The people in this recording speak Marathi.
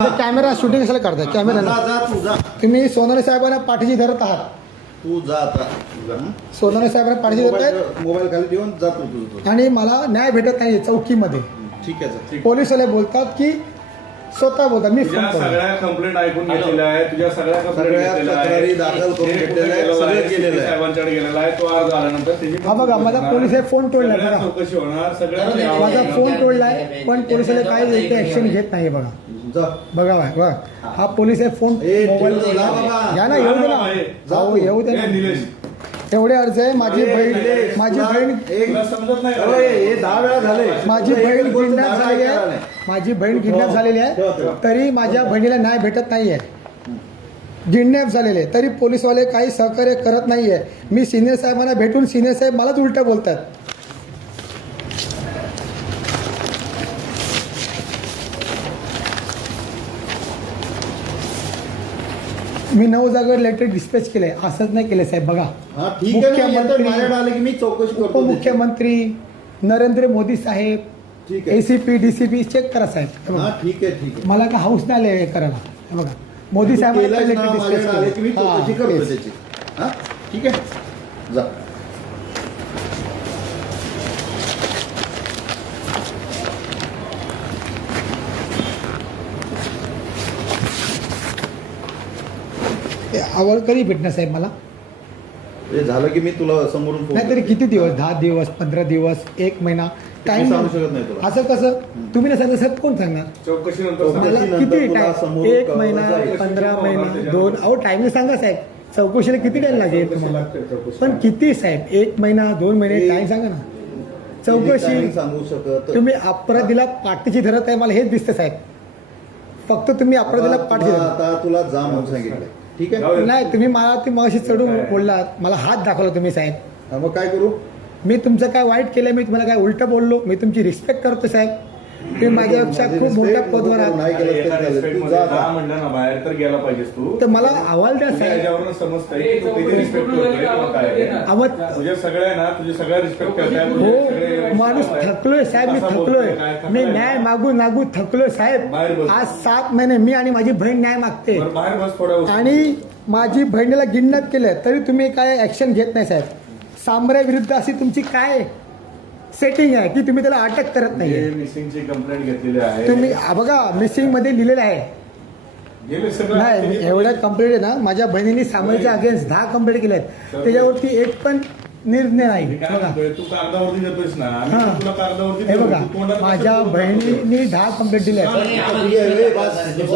कॅमेरा शूटिंग कशाला करताय कॅमेरा तुम्ही सोनाली साहेबांना पाठीशी धरत आहात. तू जा आता सोनाली साहेबांना पाठीशी धरत आहेत मोबाईल खाली ठेवून जातो तुझं. आणि मला न्याय भेटत नाही चौकीमध्ये. ठीक आहे पोलिसवाले बोलतात की स्वतः बोलतात मी फोन करतो. सगळ्या कंप्लेंट ऐकून घेतलेल्या आहे. तुझ्या सगळ्या तक्रारी दाखल करून घेतलेल्या आहेत, सगळं केलेलं आहे. साहेबांच्याकडे गेलेला आहे. तो अर्ज आल्यानंतर त्याची हा बघा माझा पोलीस हे फोन तोडलाय सगळ्या बघा. चौकशी होणार. सगळ्या माझा फोन तोडलाय पण पोलिसाला काय ऍक्शन घेत नाही बघा. जा. बघा बघा हा पोलीस आहे फोन मोबाईल जा बाबा. घ्या ना येऊ दे ना जाऊ येऊ दे ना. निलेश एवढे अर्ज आहे माझी बहीण तुला समजत नाही का? हे 10 वेळा झाले. माझी बहीण किडनॅप झालेली आहे. माझी बहीण किडनॅप झालेली आहे तरी माझ्या बहिणीला न्याय भेटत नाहीये. किडनॅप झालेले तरी पोलीसवाले काही सहकार्य करत नाहीये. मी सिनियर साहेबांना भेटून सिनियर साहेब मलाच उलट बोलतात. मी 9 जागेवर लेटर डिस्पॅच केलंय. असंच नाही केलं साहेब बघा. हा ठीक आहे ना, येतं माझ्याकडे आले की मी चौकशी करतो. उपमुख्यमंत्री नरेंद्र मोदी साहेब ठीक आहे. ACP DCP चेक करा साहेब. हे बघा. हा ठीक आहे मला का हाऊस नाही आले हे करायला. हे बघा मोदी साहेबांना केलंच ना, लेटर माझ्याकडे आले की मी डिस्पॅच चौकशी करतो केलं. त्याची. हा ठीक आहे जा. आवड कधी भेटणार साहेब मला. हे झालं की मी तुला समोरून फोन नाहीतरी करतो. किती दिवस 10 दिवस 15 दिवस 1 महिना मी टाइम सांगू शकत नाही तुला. असं कसं तुम्ही नाही सांगता साहेब कोण सांगणार चौकशीनंतर चौकशी मला नंतर किती तुला टाइम समोर 1 कळवलं महिना जाईल. 15 महिना 2 अहो टाइमिंग सांगा साहेब. चौकशीला किती टाइम लागेल तुम्हाला पण किती साहेब 1 महिना 2 महिने टाइम सांगा ना. मी चौकशी timing सांगू शकत. तुम्ही अपराधीला पाठीची धरत आहे मला हेच दिसतं साहेब. फक्त तुम्ही अपराधीला पाठीची धरत आता तुला जा म्हणून सांगितलंय. ठीक आहे नाही तुम्ही मला ती मगाशी चढून बोललात मला हात दाखवला तुम्ही साहेब. हा, मग काय करू. मी तुमचं काय वाईट केलं मी तुम्हाला काय उलट बोललो. मी तुमची रिस्पेक्ट करतो साहेब. तुम्ही माझ्यापेक्षा खूप मोठ्या पदवर आहात. नाही केलं तरी चालेल. तू जा आता. म्हणलं ना बाहेर तर गेला पाहिजेस तू. तर मला अहवाल द्या साहेब. त्याच्यावरून समजतंय की तू किती रिस्पेक्ट करतोय किंवा काय. अहवाल तुझ्या सगळ्या ना तुझ्या सगळ्या रिस्पेक्ट करताय. हो माणूस थकलोय साहेब. मी थकलोय. मी न्याय मागू थकलोय साहेब. आज 7 महिने मी आणि माझी बहीण न्याय मागते बाहेर बस थोड्या आणि माझी बहिणीला किडनॅप केलं तरी तुम्ही काय ऍक्शन घेत नाही साहेब. सामऱ्या विरुद्ध अशी तुमची काय सेटिंग आहे की तुम्ही त्याला अटक करत नाही. मिसिंगची कंप्लेंट घेतलेली आहे. तुम्ही बघा मिसिंग मध्ये लिहिलेलं आहे. गेले सगळं नाही एवढ्या कंप्लेंट आहे ना माझ्या बहिणीने सामूहिकच्या अगेन्स्ट 10 कंप्लेंट केल्या आहेत. त्याच्यावरती एक पण निर्णय नाही. मी काय बघा म्हणतोय, तू कागदावरती देतोयस ना हा. आम्ही तुला कागदावरती हे देऊ. बघा तू तोंडात माझ्या कसं बोलतोय? बहिणीने 10 कंप्लेंट दिल्या आहेत. ये, ये, बस.